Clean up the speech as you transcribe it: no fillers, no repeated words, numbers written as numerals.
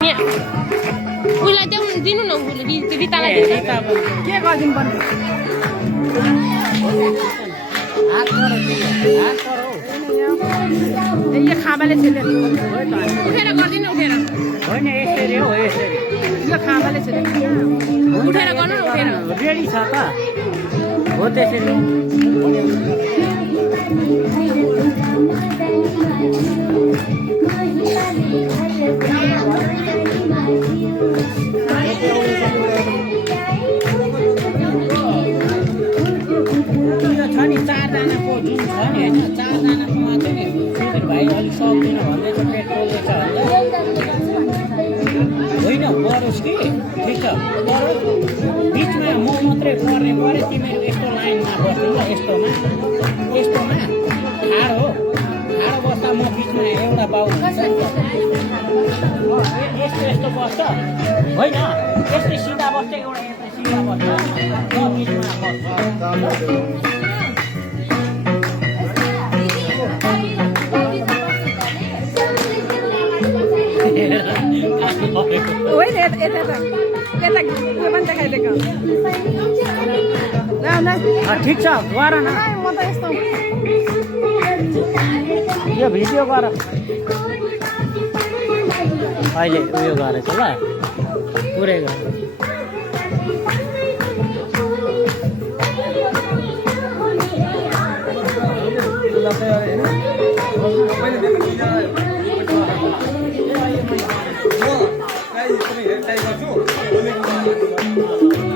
यहाँ उसलाई देऊ दिनु न रितालाई के गरिदिनु पर्ने यो खाबाले छेले उठेर गर्दिनु उठेर होइन यसरी हो यसरी यो खाबाले छेले उठेर गर्नु न उठेर रेडी छ त हो त्यसरी छ नि 4 जनाको जुन छ नि होइन 4 जनाको मात्रै नि सुधीर भाइ अलिक सक्दैन भन्दै छ पेट्रोलले छ होइन परोस् कि ठिक छ परोस् बिचमा म मात्रै पर्ने पऱ्यो तिमीहरू यस्तो लाइनमा बस्नु ल यस्तोमा ठाडो बस्दा म बिचमा एउटा बाउ यस्तो बस्छ होइन यस्तै सिधा बस्छ एउटा यस्तै सिधा बस्छ म बिचमा बस्छ होइन यता यो पनि देखाइदिएको ठिक छ गर न म त यस्तो यो भिडियो गर अहिले उयो गरेको ल पुरै गर म